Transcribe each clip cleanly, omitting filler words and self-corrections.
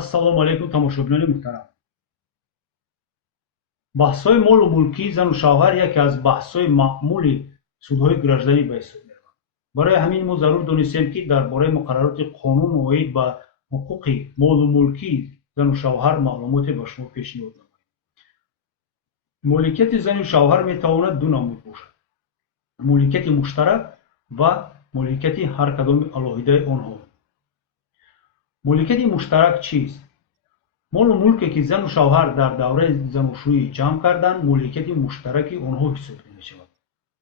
ассалому алайкум тамошобинони муҳтарам. баҳсҳои молу мулкии зану шавҳар яке аз баҳсҳои маъмули судҳои гражданӣ ба ҳисоб меравад. барои ҳамин мо зарур донистем, ки дар бораи муқаррароти қонун оид ба ҳуқуқи молу мулкии зану шавҳар маълумоте ба шумо пешниҳод намоем. моликияти зану шавҳар метавонад ду намуд бошад: моликияти муштарак ва моликияти ҳар кадоми алоҳидаи онҳо. моликияти муштарак чист? молу мулке ки зану шавҳар дар давраи заношӯӣ ҷамъ карданд, моликияти муштараки онҳо ҳисобида мешавад.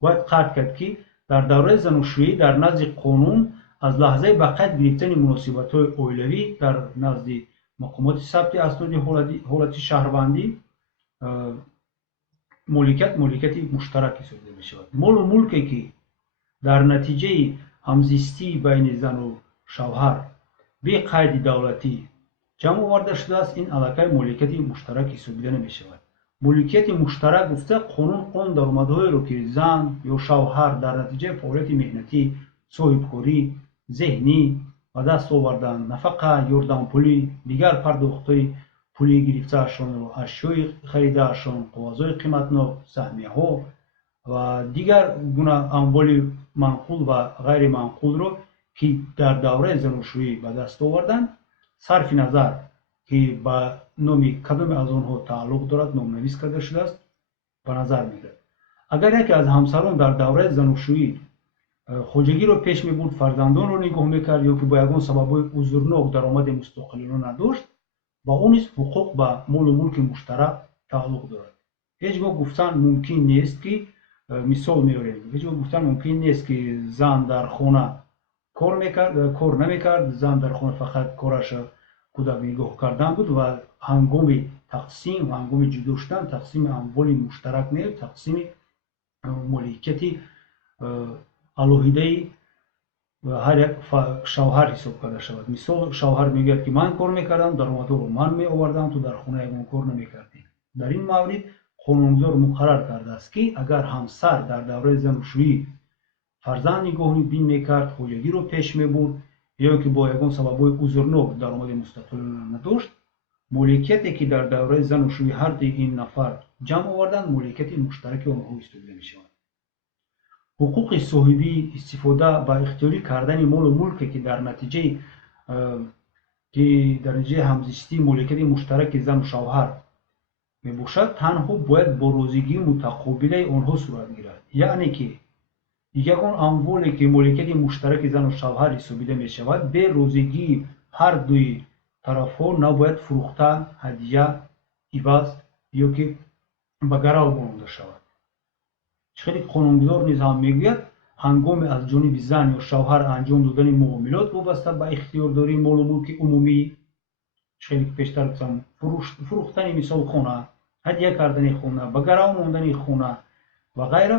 бояд қатъ кард, ки дар давраи заношӯӣ дар назди қонун аз лаҳзаи ба қайд гирифтани муносибатҳои оилавӣ дар назди мақомоти сабти асноди ҳолати шаҳрвандӣ моликияти муштарак ҳисобида мешавад. молу мулке ки дар натиҷаи ҳамзистии байни зану шавҳар бе қайди давлатӣ ҷамъ оварда шудааст, ин аллакай моликияти муштарак ҳисобида намешавад. моликияти муштарак гуфта қонун он даромадҳоеро, ки зан ё шавҳар дар натиҷаи фаъолияти меҳнатӣ, соҳибкорӣ, зеҳнӣ ба даст овардан, нафақа, ёрдампулӣ, дигар пардохтҳои пулии гирифтаашонро, ашёи харидаашон, қоғозҳои қиматнок, саҳмияҳо ва дигар гуна амволи манқул ва ғайриманқулро, ки дар давраи заношӯӣ ба даст оварданд, сарфи назар ки ба номи кадоме аз онҳо тааллуқ дорад номнавис карда шудааст, ба назар мегирад. агар яке аз ҳамсарон дар давраи заношӯӣ хоҷагиро пеш мебурд, фарзандонро нигоҳ мекард ё ки бо ягон сабабҳои узрнок даромади мустақилона надошт, ба он низ ҳуқуқ ба молу мулки муштарак тааллуқ дорад. ҳеҷ гоҳ гуфтан мумкин нест, ки мисол меорем, ҳеҷ гоҳ гуфтан мумкин нест, ки зан дар хона кор намекард, зан дар хона фақат кораша кӯдак нигоҳ кардан буд ва ҳангоми тақсим, ҳангоми ҷудо шудан, тақсими амволи муштарак не, тақсими моликияти алоҳидаи ҳар як шавҳар ҳисоб карда шавад. мисол, шавҳар мегӯяд, ки ман кор мекардам, даромадҳоро ман меовардам, ту дар хона ягон кор намекардӣ. дар ин маврид қонунгузор муқаррар кардааст, ки агар ҳамсар дар давраи заношӯӣ фарзанд нигоҳубин мекард, хоҷагиро пеш мебурд ё ки бо ягон сабабҳои узрнок даромади мустақилона надошт, моликияте ки дар давраи заношӯӣ ҳар дуи ин нафар ҷамъ оварданд, моликияти муштараки онҳо ҳисобида мешавад. ҳуқуқи соҳибӣ истифода ба ихтиёрӣ кардани молу мулке ки дар натиҷаи ҳамзистии моликияти муштараки зану шавҳар мебошад, танҳо бояд бо розигии мутақобилаи онҳо сурат гирад. яъне ки ягон амволе ки моликияти муштараки зану шавҳар ҳисобида мешавад, бе розигии ҳар дуи тарафҳо набояд фурӯхта, ҳадия, иваз ё ки ба гарав монда шавад. чхеле қонунгузор низ ҳам мегӯяд, ҳангоми аз ҷониби зан ё шавҳар анҷом додани муомилот вобаста ба ихтиёрдории молу мулки умумӣ, чхеле пештар гуфтам, фурӯхтани мисол хона, ҳадия кардани хона, ба гарав мондани хона ва ғайра,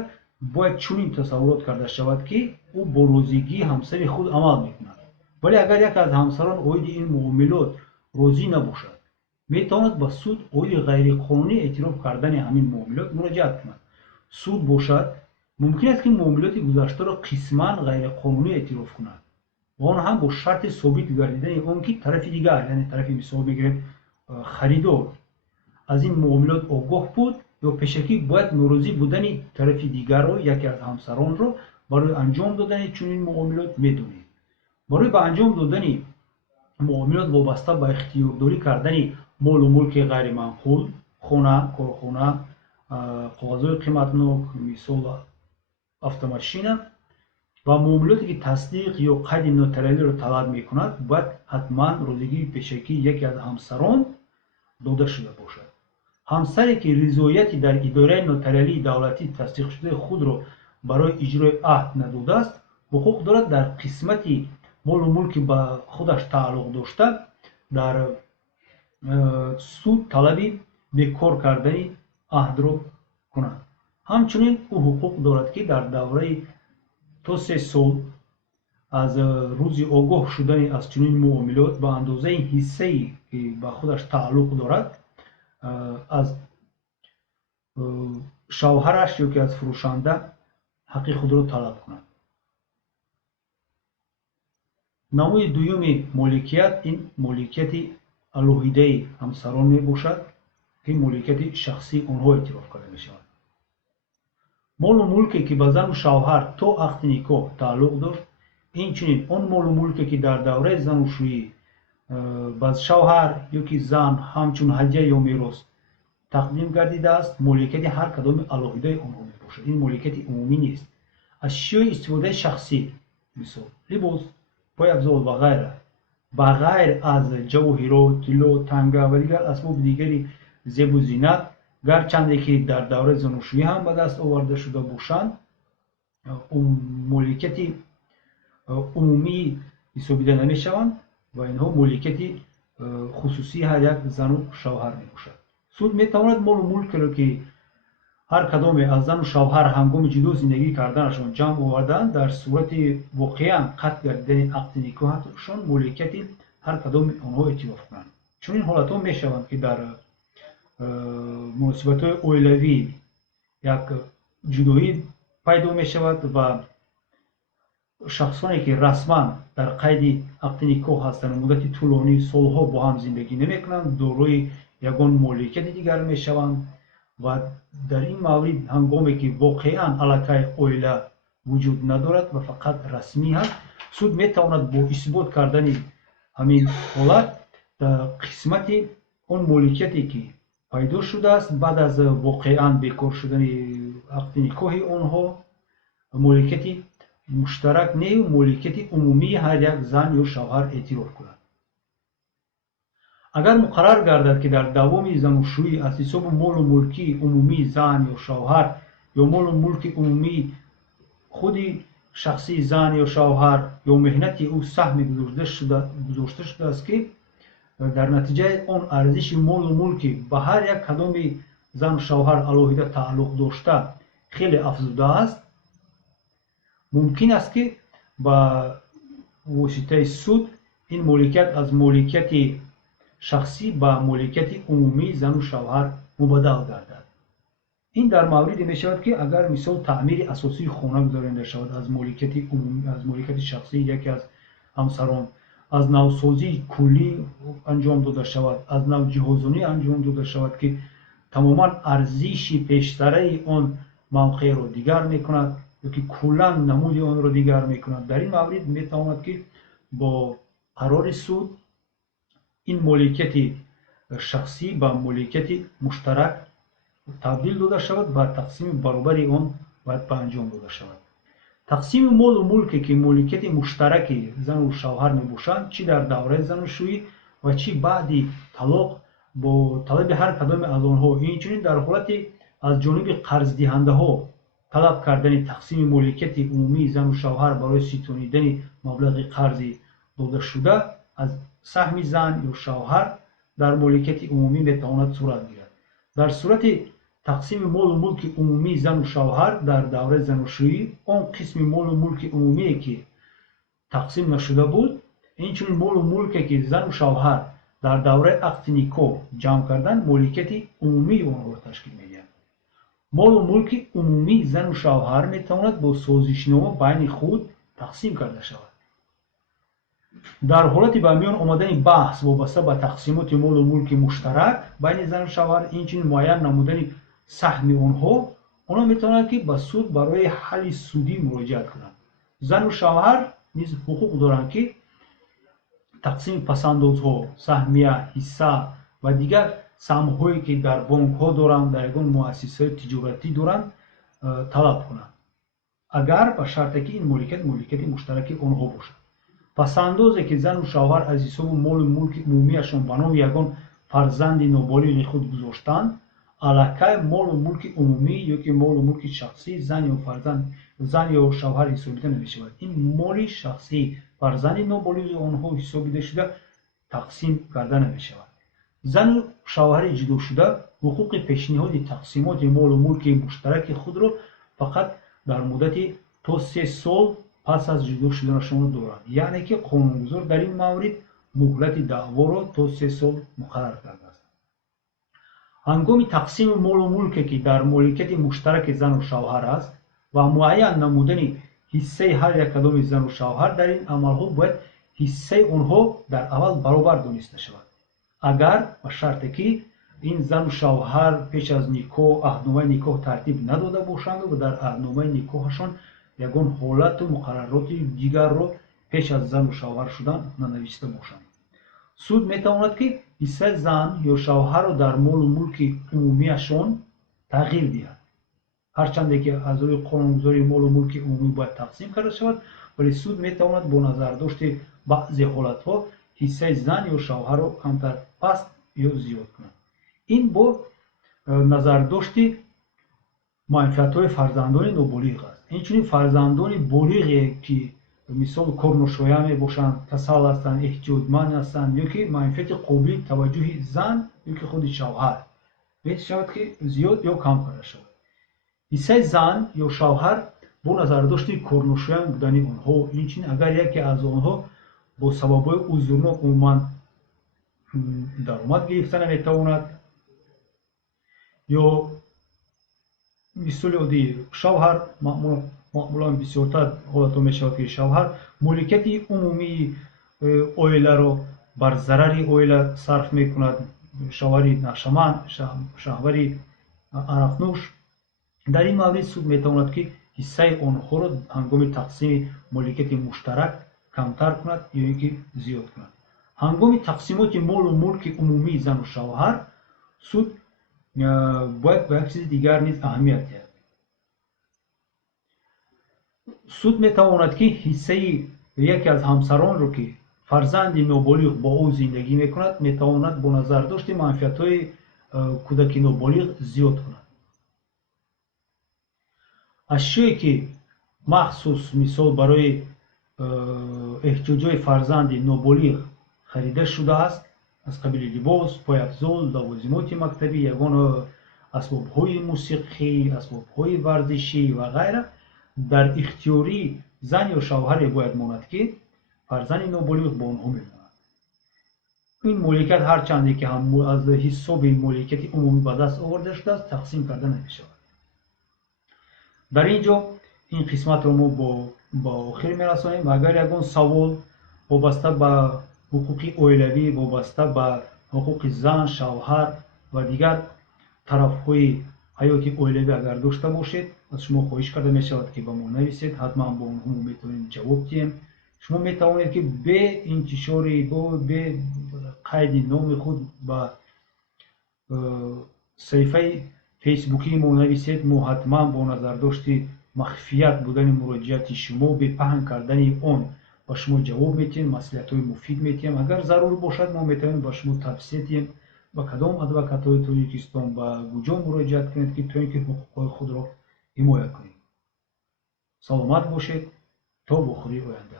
бояд чунин тасаввурот карда шавад, ки ӯ бо розигии ҳамсари худ амал мекунад. вале агар яке аз ҳамсарон оиди ин муомилот розӣ набошад, метавонад ба суд оиди ғайриқонунӣ эътироф кардани ҳамин муомилот муроҷиат кунад. суд бошад, мумкин аст ки муомилоти гузаштаро қисман ғайриқонунӣ эътироф кунад ва он ҳам бо шарти собит гардидани он, ки тарафи дигар, яъне тарафи мисол мегирем харидор, аз ин муомилот огоҳ буд ё пешакӣ бояд норозӣ будани тарафи дигарро, яке аз ҳамсаронро барои анҷом додани чунин муомилот медонед. барои ба анҷом додани муомилот вобаста ба ихтиёрдорӣ кардани молу мулки ғайриманқул, хона, корхона, қоғозҳои қиматнок, мисол автомошина ва муомилоте ки тасдиқ ё қайди нотариалиро талаб мекунад, бояд ҳатман розигии пешакии яке аз ҳамсарон дода шуда бошад. ҳамсаре ки ризояти дар идораи нотариалии давлатӣ тасдиқшудаи худро барои иҷрои аҳд надодааст, ҳуқуқ дорад дар қисмати молу мулки ба худаш тааллуқ дошта дар суд талаби бекор кардани аҳдро кунад. ҳамчунин ӯ ҳуқуқ дорад, ки дар давраи то 3 сол аз рӯзи огоҳ шудани аз чунин муомилот ба андозаи ҳиссаи ки ба худаш тааллуқ дорад аз шавҳараш ё ки аз фурӯшанда ҳаққи худро талаб кунад. намуди дуюми моликият ин моликияти алоҳидаи ҳамсарон мебошад ки моликияти шахсии онҳо эътироф карда мешавад. молу мулке ки ба зану шавҳар то ақди никоҳ тааллуқ дошт, инчунин он молу мулке ки дар давраи занушӯӣ ба шавҳар ё ки зан ҳамчун ҳадия ё мерос тақдим гардидааст, моликияти ҳар кадоми алоҳидаи онҳо мебошад. ин моликияти умумӣ нест. ашёи истифодаи шахсӣ, мисол либос, пойафзол ва ғайра, ба ғайр аз ҷавоҳирот, тилло, танга ва дигар асбоби дигари зебу зинат, гарчанде ки дар давраи занушӯӣ ҳам ба даст оварда шуда бошанд, моликияти умумӣ ҳисобида намешаванд ва инҳо моликияти хусусии ҳар як зану шавҳар мебошад. суд метавонад молу мулкеро ки ҳар кадоме аз зану шавҳар ҳангоми ҷудо зиндагӣ карданашон ҷамъ оварданд, дар сурати воқеан қатъ гардидани ақди никоҳашон моликияти ҳар кадоми онҳо эътироф кунанд. чунин ҳолатҳо мешаванд ки дар муносибатҳои оилавӣ як ҷудоӣ пайдо мешавад ва шахсоне ки расман дар қайди ақди никоҳ ҳастанд муддати тӯлонӣ солҳо бо ҳам зиндагӣ намекунанд, дорои ягон моликияти дигар мешаванд ва дар ин маврид ҳангоме ки воқеан аллакай оила вуҷуд надорад ва фақат расмӣ ҳаст, суд метавонад бо исбот кардани ҳамин ҳолат қисмати он моликияте ки пайдо шудааст баъд аз воқеан бекор шудани ақди никоҳи онҳо, моликияти муштарак нею моликияти умумии ҳар як зан ё шавҳар эътироф кунад. агар муқаррар гардад ки дар давоми занушӯӣ аз ҳисоби молу мулкии умумии зан ё шавҳар ё молу мулки умумии худи шахсии зан ё шавҳар ё меҳнати ӯ саҳме гузошта шудааст ки дар натиҷаи он арзиши молу мулки ба ҳар як кадоми зану шавҳар алоҳида тааллуқ дошта хеле афзудааст, мумкин аст ки ба воситаи суд ин моликият аз моликияти шахсӣ ба моликияти умумии зану шавҳар мубаддал гардад. ин дар мавриде мешавад ки агар мисол таъмири асосии хона гузаронида шавад аз моликияти шахсии яке аз ҳамсарон, аз навсозии куллӣ анҷом дода шавад, аз навҷиҳозонӣ анҷом дода шавад ки тамоман арзиши пештараи он мавқеъро дигар мекунад ё ки куллан намуди онро дигар мекунад. дар ин маврид метавонад ки бо қарори суд ин моликияти шахсӣ ба моликияти муштарак табдил дода шавад ва тақсими баробари он бояд ба анҷом дода шавад. тақсими молу мулке ки моликияти муштараки зану шавҳар мебошанд, чӣ дар давраи занушӯӣ ва чӣ баъди талоқ бо талаби ҳар кадоме аз онҳо, инчунин дар ҳолати аз ҷониби қарздиҳандаҳо талаб кардани тақсими моликияти умумии зану шавҳар барои ситонидани маблағи қарзи додашуда аз саҳми зан ё шавҳар дар моликияти умумӣ метавонад сурат гирад. дар сурати тақсими молу мулки умумии зану шавҳар дар давраи занушӯӣ, он қисми молу мулки умумие ки тақсим нашуда буд, инчунин молу мулке ки зану шавҳар дар давраи ақди никоҳ ҷамъ карданд, моликияти умумии онҳоро ташкил медиҳад. молу мулки умумии зану шавҳар метавонад бо созишнома байни худ тақсим карда шавад. дар ҳолати ба миён омадани баҳс вобаста ба тақсимоти молу мулки муштарак байни зану шавҳар, инчунин муайян намудани саҳми онҳо, онҳо метавонанд ки ба суд барои ҳалли судӣ муроҷиат кунанд. зану шавҳар низ ҳуқуқ доранд ки тақсими пасандозҳо, саҳмия, ҳисса ва дигар самҳое ки дар бонкҳо доранд, дар ягон муассисаҳои тиҷоратӣ доранд, талаб кунанд, агар ба шарте ки ин моликияти муштараки онҳо бошад. пасандозе ки зану шавҳар аз ҳисоби молу мулки умумияшон ба номи ягон фарзанди ноболиғи худ гузоштанд, аллакай молу мулки умумӣ ё ки молу мулки шахсӣ зан ё шавҳар ҳисобида намешавад. ин моли шахсӣ фарзанди ноболиғи онҳо ҳисобида шуда тақсим карда намешавад. зану шавҳари ҷудошуда ҳуқуқи пешниҳоди тақсимоти молу мулки муштараки худро фақат дар муддати то 3 сол пас аз ҷудо шуданашон доранд, яъне ки қонунгузор дар ин маврид муҳлати даъворо то 3 сол муқаррар кардааст. ҳангоми тақсими молу мулке ки дар моликияти муштараки зану шавҳар аст ва муайян намудани ҳиссаи ҳар як кадоми зану шавҳар, дар ин амалҳо бояд ҳиссаи онҳо дар аввал баробар дониста шавад. агар ба шарте ки ин зану шавҳар пеш аз никоҳ аҳдномаи никоҳ тартиб надода бошанду ва дар аҳдномаи никоҳашон ягон ҳолату муқаррароти дигарро пеш аз зану шавҳар шудан нанависта бошанд. суд метавонад ки ҳиссаи зан ё шавҳарро дар молу мулки умумиашон тағйир диҳад. ҳарчанде ки аз рӯи қонунгузории молу мулки умумӣ бояд тақсим карда шавад, вале суд метавонад бо назардошти баъзе ҳолатҳо ҳиссаи зан ё шавҳарро камтар паст ё зиёд кунад. ин бо назардошти манфиатҳои фарзандони ноболиғ аст. инчунин фарзандони болиғе ки мисол корношоя мебошанд, касал ҳастанд, эҳтиёҷманд ҳастанд ё ки манфиати қобили таваҷҷӯҳи зан ё ки худи шавҳар метавонад ки зиёд ё кам карда шавад. ҳиссаи зан ё шавҳар бо назардошти корношоян будани онҳо, инчунин агар яке аз онҳо бо сабабҳои узрнок умуман даромад гирифта наметавонад ё мисоли оддӣ шавҳар маъмулан бисёртар ҳолатҳо мешавад ки шавҳар моликияти умумии оиларо бар зарари оила сарф мекунад. шавҳари нақшаманд, шаҳвари арафнӯш, дар ин маврид суд метавонад ки ҳиссаи онҳоро ҳангоми тақсими моликияти муштарак камтар кунад ё ин ки зиёд кунад. ҳангоми тақсимоти молу мулки умумии зану шавҳар суд бояд ба як чизи дигар низ аҳамият диҳад. суд метавонад ки ҳиссаи яке аз ҳамсаронро ки фарзанди ноболиғ бо ӯ зиндагӣ мекунад метавонад бо назардошти манфиатҳои кӯдаки ноболиғ зиёд кунад. ашёе ки махсус мисол барои эҳтиёҷҳои фарзанди ноболиғ харида шудааст аз қабили либос, пойафзол, лавозимоти мактабӣ, ягон асбобҳои мусиқӣ, асбобҳои варзишӣ ва ғайра дар ихтиёри зан ё шавҳаре бояд монад ки фарзанди ноболиғ бо онҳо мемонад. ин моликият ҳарчанде ки аз ҳисоби моликияти умумӣ ба даст оварда шудааст, тақсим карда намешавад. дар ин ҷо ин қисматро мо ба охир мерасонем. агар ягон савол вобаста ба ҳуқуқи оилавӣ, вобаста ба ҳуқуқи зан, шавҳар ва дигар тарафҳои ҳаёти оилавӣ агар дошта бошед, аз шумо хоҳиш карда мешавад ки ба мо нависед. ҳатман ба онҳо мо метавонем ҷавоб диҳем. шумо метавонед ки бе интишори бе қайди номи худ ба саҳифаи фейсбукии мо нависед. мо ҳатман бо назардошти махфият будани муроҷиати шумо, бе паҳн кардани он ба шумо ҷавоб метиҳем, маслиҳатҳои муфид метиҳем. агар зарур бошад мо метавонем ба шумо тавсия диҳем ба кадом адвокатҳои Тоҷикистон, ба куҷо муроҷиат кунед ки то ин ки ҳуқуқҳои худро ҳимоя кунед. саломат бошед. то бохирии оянда.